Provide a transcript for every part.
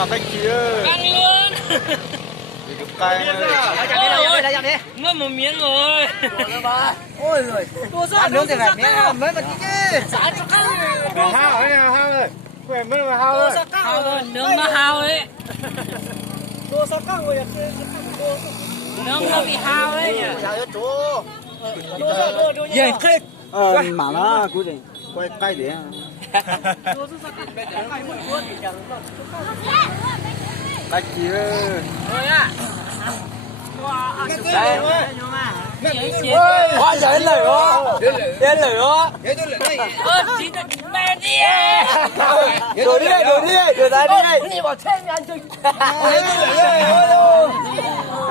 sao cách kia. Căng luôn. Thì được cay nữa. Lấy chậm đi. Mất một miếng rồi. Ôi rồi. Ăn nướng thì phải miếng mới mà tí chứ. Giá cho căng. Hao đấy nào hao rồi. Quên mất mà hao rồi. Hao rồi, nướng mà hao đấy. Đồ sao căng rồi. Nướng nó bị hao đấy nhỉ. Chào cho chú. Vậy thế. Mà nó quyết định quay cay để. Cách kia. Rồi à. Đây. Ôi giờ đến lời đó. Đến lời đó. ơ chị ta mẹ đi. Đuổi đi, đuổi ra đi. Đi vào thêm anh chơi.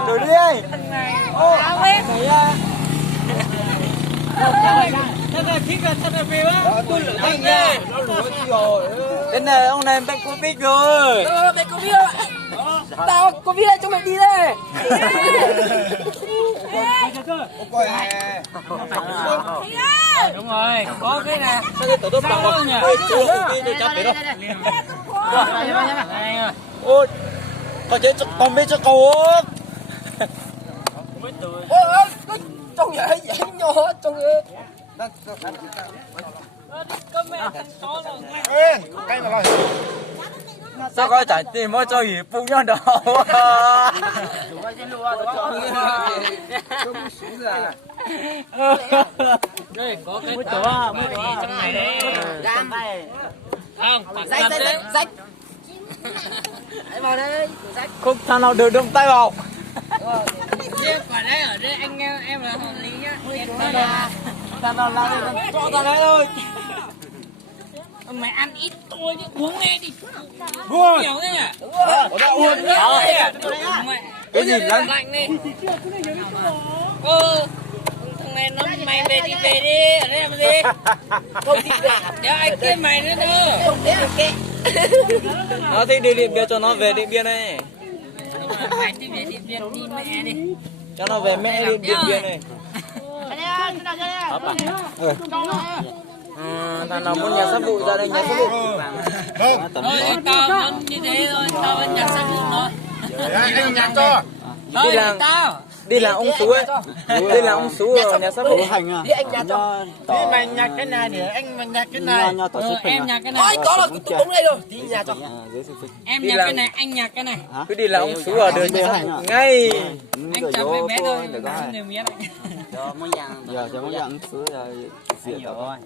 Đuổi đi. Áo ấy. Đến này ông này bệnh Covid rồi. Mày có biết không? Tao có biết cho mày đi đây. Đúng rồi, có cái này. Sao cái tổ chức bằng nhỉ? Chưa Covid rồi chắc đấy đâu. Ôi, có chế con biết cho cậu. Trong nhà dễ nhỏ trong có mẹ thằng chó rồi. Ê, cay mà rồi. Sao có trả tiền mới cho gì phun nhau đâu. Đây có cái tổ mới đi trong này đấy. Không, rách. Vào đây. Không thằng nào được đụng tay vào. Riêng quả đấy ở đây anh em là hợp lý nhá. Thằng nào làm thì cho thằng đấy thôi. Mày ăn ít thôi chứ uống nghe đi. Buồn. Nhiều thế nhỉ? Uống. Cái gì lắm? Lạnh đi. Thằng này nó mày về đi ở đây làm gì? Không thì về. Đéo ai kia mày nữa đâu. Không thế ok. Nó thì đi Điện Biên cho nó về Điện Biên này. Mày đi về Điện Biên đi mẹ đi. Cho nó về mẹ đi Điện Biên này. Thằng nào muốn nhà sát vụ ra đây nhà sát vụ. Thôi tao vẫn như thế thôi, tao vẫn nhà sát vụ thôi. Anh nhặt cho. Thôi tao. Đi là ông Sú ấy. Đi là ông Sú ở nhà sát vụ. Đi anh nhặt cho. Đi mày nhặt cái này để anh nhặt cái này. Em nhặt cái này. Ôi có rồi, tôi đúng đây rồi. Đi nhà cho. Em nhặt cái này, anh nhặt cái này. Cứ đi là ông Sú ở đường nhà sát vụ ngay. Anh chặt bé bé thôi, không nhiều miếng. Giờ cho mới dặn Sú là diệt rồi.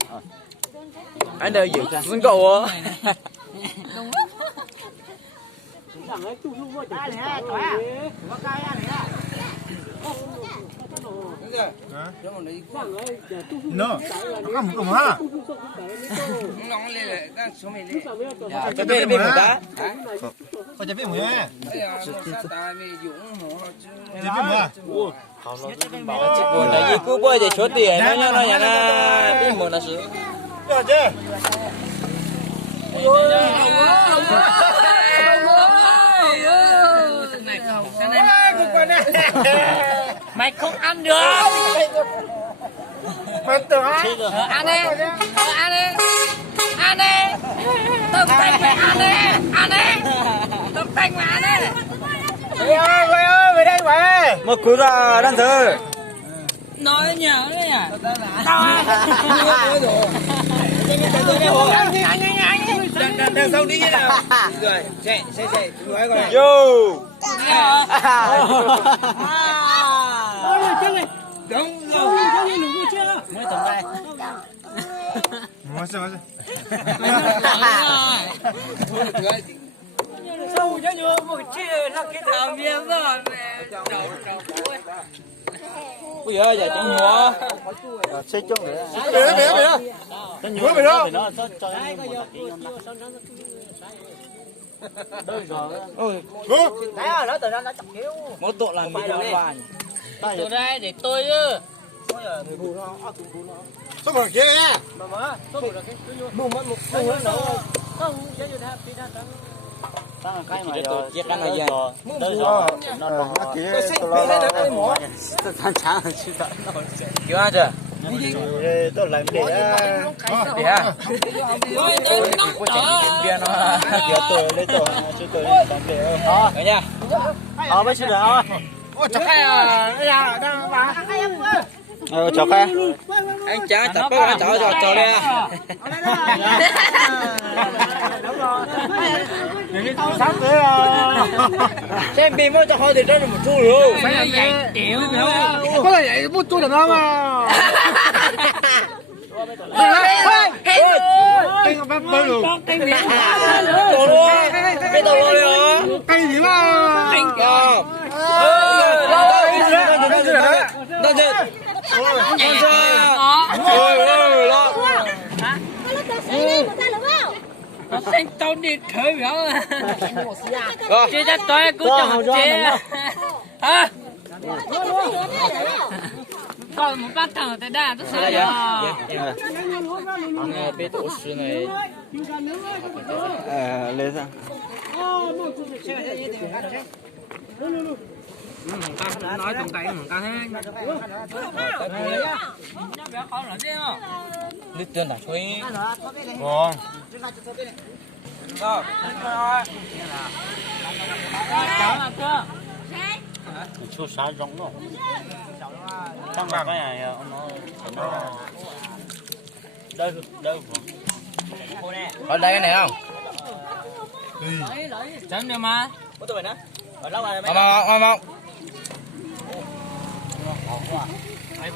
Anh đều giữ xin cậu á. Nó cầm ha. Nó lên lại các số mình đi. Cái bên bên đá. Có chế biết mùi nha. Chế biết mùi. Buồn là gì cứ bơi để số tiền nó nhá nó nhà biết một là sự. Được chưa? Mày không ăn được. Mày tưởng Ăn đi. Ăn đi. Ăn đi. Tâm thanh mày ăn đi. Ăn đi. Tâm thanh mày ăn đi. Mày ơi, về đây mày. Mà cứ ra đàn thơ. Nói nhở đấy à? Tao ăn. Anh. Đằng sau đi nào. Rồi, chạy, nói coi. Yo. Đúng rồi. Mới tầm đây. Mới sao? Sâu cho nhớ một chia là cái thằng miếng rồi. Bây giờ giờ chẳng nhớ. Xây chung nữa. Bữa đó. Nó cho anh đơn giản. Ôi. Đấy nó từ nó chọc kiếu. Một tội là mình nó vàng. Từ đây để tôi chứ. Số một kia nha. Tăng cái mà giờ giết cái này giờ. Đơn giản. Nó kia tôi lo. Tan chán chứ đó. Kiểu ăn chưa? Tôi làm để à. Tôi nóng nó. Giờ tuổi lấy tuổi chú tuổi tạm biệt rồi nha. Mới chưa được thôi. Ôi chọc hay à, đang bà. Chọc hay. Anh trả tập cái cho đây. Sắp tới rồi. Xem phim mới cho thôi thì đó là một xu luôn. Phải là vậy chịu Có là vậy bút tôi được không à? Cái không bắt bơi luôn. cái miệng Đồ luôn. Cái đồ luôn hả? Cái gì mà? anh Đó chứ. Con sao? Ôi lo. nó xanh tao đi khởi biểu chơi ra tôi cũng chẳng chơi hả còn một bát thằng tới đà tôi sợ Biết tổ sư này. Lấy ra. nói trong tay một cái nước tương là chuối Ngon. Chú xá rong đó. Trong cái này ông nó đâu ở đây cái này không chấm được mà có tụi nó lâu rồi không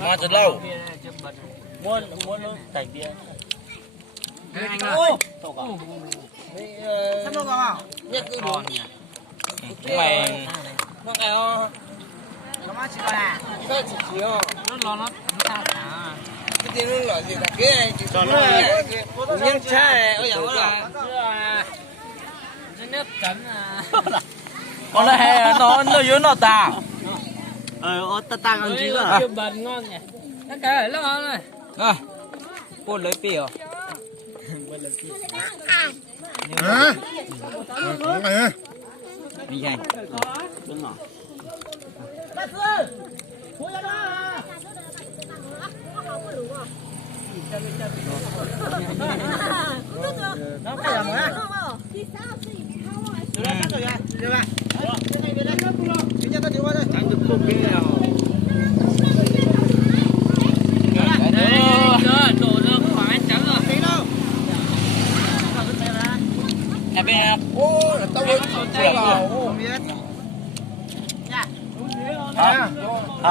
mà từ lâu muốn nó thành bia anh ơi sắp đâu vào nhất cứ đúng mày mong eo nó má chỉ là nó chỉ nó lo nó sao cả cái tiền nó là gì cả cái này cho nó nhân trai ở nhà là nước chấm à con này nó dưới nó ta ta còn chứ à bẩn ngon nhỉ nó cái nó ngon này cô lấy piều Hả? Ngon này. đi hành đúng rồi nó phải làm gì? đổ nước phải chấm rồi em biết Ô, tao mới chơi vào.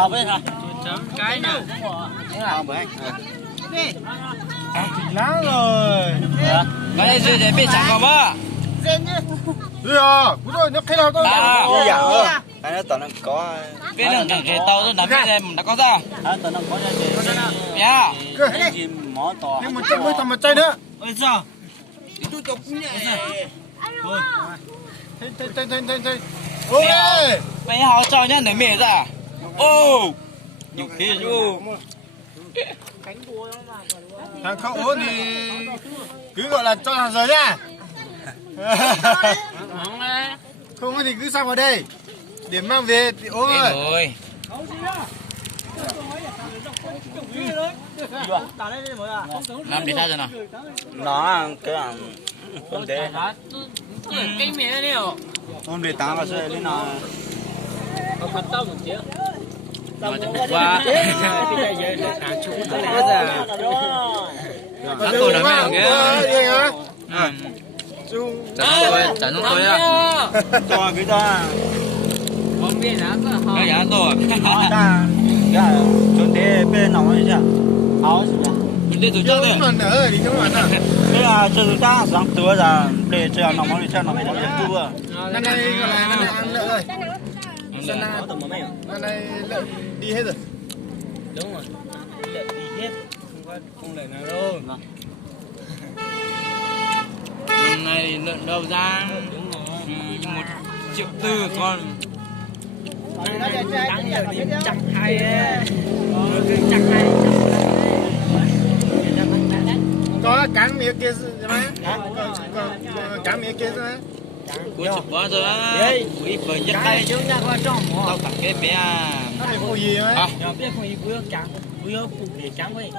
biết hả chấm cái nè bữa anh Chỉnh láng rồi. cái này gì để biết chẳng có bơ Rồi à, cứ rồi nó khi nào tôi cái nó toàn nó có biết là cái tàu nó nằm bên em đã có sao toàn nó có gì nha cái gì mỏ to nhưng mà chắc mới tầm một chai nữa. ôi sao tôi chụp nhỉ Thôi. Ok. mày hào cho nhá để mẹ ra ô nhiều khi chú Thằng không ốm thì cứ gọi là cho thằng rồi nha. Không ốm thì cứ sang vào đây để mang về thì ốm rồi. rồi làm đi sao rồi nào nó cái không để cái miệng này hả không để tám vào xe lên nó có phần tao một tiếng qua Ăn tôi nói mẹ kìa. chẳng tôi á cho cái đó không biết là cái giá tôi ta cái chuẩn để bên nào ấy chứ áo gì nhỉ để tụi cháu Đúng đây rồi nữa thì đúng rồi nè. cái là từ ta sáng tứa ra để cho nó mới cho nó mới được tu à Năm nay gọi là năm nay ăn lợn rồi. Năm nay lợn đi hết rồi. đúng rồi đi hết không để nào đâu năm nay lợn đầu ra 1,4 triệu con đáng nhờ đi chặt hay chặt hay Có cắn miếng kia rồi mà. Có cắn miếng kia rồi. cuối chụp quá rồi á quý bởi nhất tay tao tặng cái bé Nó phải phụ gì mà. biết không ý quý trắng quý phụ để trắng vậy